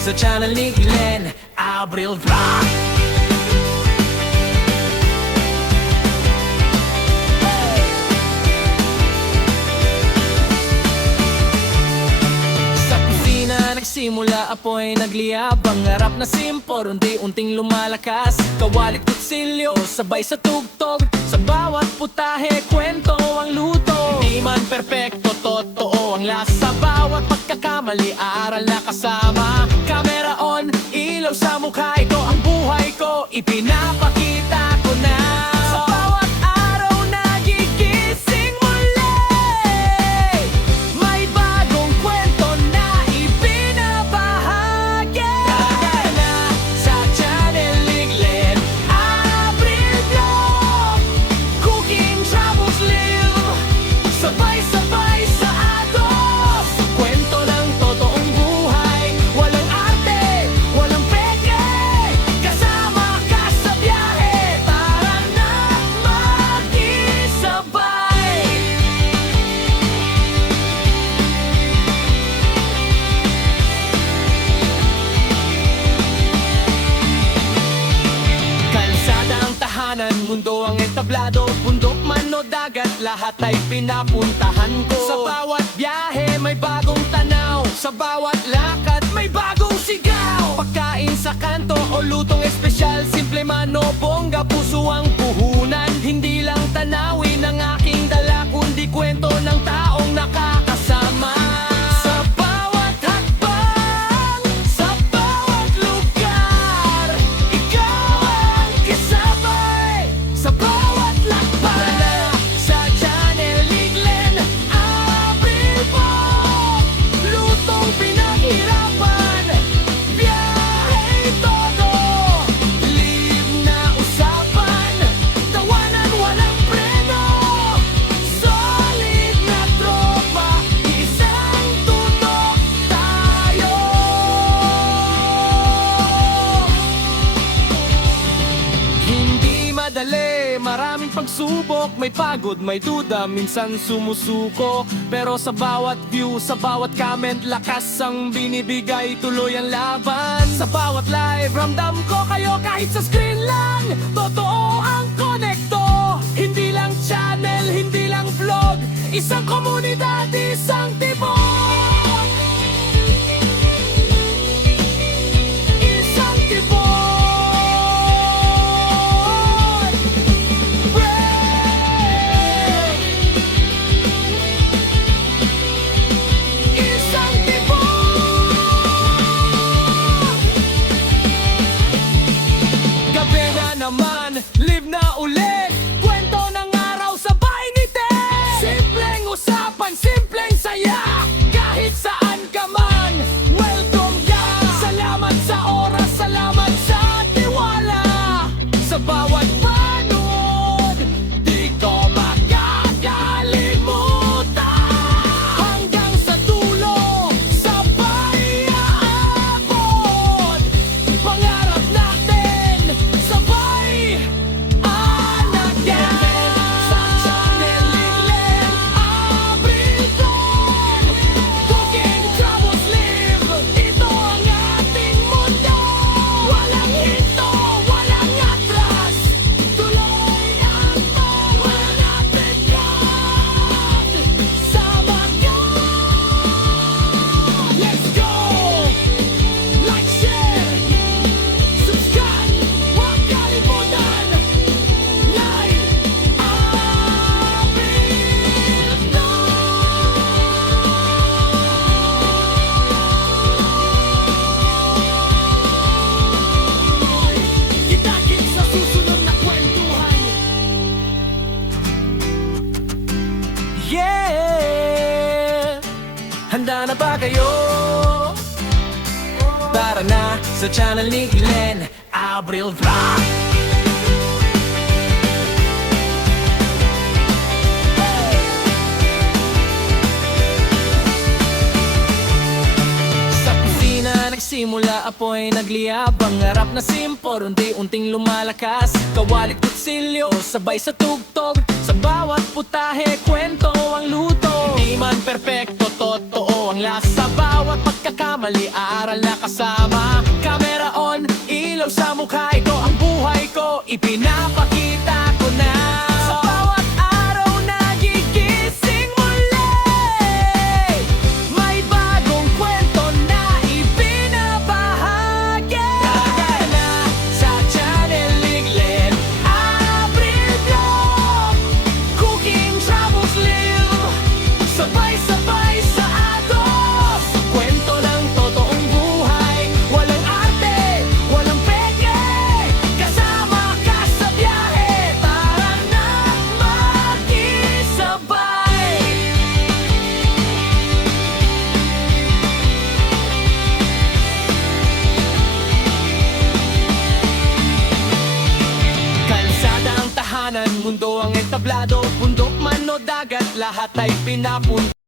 sa channel ni Glenn Abril Vlog. Nagsimula apoy nagliyab, ang harap na simpor unti-unting lumalakas. Kawalit kutsilyo, sabay sa tugtog, sa bawat putahe, kwento ang luto. Di man perpekto, totoo ang lasa. Bawat pagkakamali, aral na kasama. Camera on, ilaw sa mukha, ito ang buhay ko, ipinapakita ko na. Sa bawat araw nagigising muli, may bagong kwento na ibinabahagi. Kaya sa channel ni Glenn Abril Vlog, cooking, travels, live, sabay-sabay sa agos. Kwento ng totoong buhay, walang arte, walang peke. Kasama ka sa biyahe, tara na makisabay. Kalsada ang tahanan, mundo ang entablado. Bundok man o dagat, lahat ay pinapuntahan ko. Sa bawat biyahe may bagong tanaw, sa bawat lakad may bagong sigaw. Pagkain sa kanto o lutong espesyal, simple man o bongga, puso ang puhunan. Hindi lang tanawin ang aking dala, kundi kwento ng taong nakakasama. Sa bawat hakbang, sa bawat lugar, ikaw ang kasabay. Sa bawat lakbay, sa channel ni Glenn Abril Vlog, lutong pinaghirapan, biyahe todo, live na usapan, tawanan walang preno, solid na tropa, isang tutok tayo. Hindi madali, maraming pagsubok, may pagod, may duda, minsan sumusuko. Pero sa bawat view, sa bawat comment, lakas ang binibigay, tuloy ang laban. Sa bawat live, ramdam ko kayo kahit sa screen lang. Totoo ang konekto, hindi lang channel, hindi lang vlog, isang komunidad, isang tibok. Isang tibok. Isang tibok. Gabi na naman, live na ulit, kwento ng araw sabay ngiti. Simpleng usapan, simpleng saya, kahit saan ka man, welcome ka. Salamat sa oras, salamat sa tiwala. Sa bawat panood, di ko makakalimutan. Hanggang sa dulo, sabay aabot. Pangarap natin, sabay anagyan. Sa channel ni Glenn Abril Vlog, cooking, travels, live, ito ang ating mundo. Walang hinto, walang atras, tuloy ang tawa natin yan. Sama ka, let's go. Like, share, subscribe, huwag kalimutan. Live Abril Vlog. Kita-kits sa susunod na kwentuhan. Yeah! Handa na ba kayo? Tara na sa channel ni Glenn Abril Vlog. Sa kusina nagsimula apoy nagliyab, ang harap na simpor unti-unting lumalakas. Kawalit kutsilyo, sabay sa tugtog, sa bawat putahe, kwento ang luto. Di man perpekto, totoo ang lasa. Bawat pagka pagkakamali, aral na kasama. Camera on, ilaw sa mukha, ito ang buhay ko, ipinapakita ko na. Sa bawat araw nagigising muli, may bagong kwento na ibinabahagi. Tagal na sa Channel Liglen, Abril Vlog, Cooking Travels Live, sabay-sabay sa agos, kwento ng totoong buhay, walang arte, walang peke, kasama ka sa biyahe, tara na makisabay. Kalsada ang tahanan, mundo ang entablado, bundok man o dagat, lahat ay pinapunta.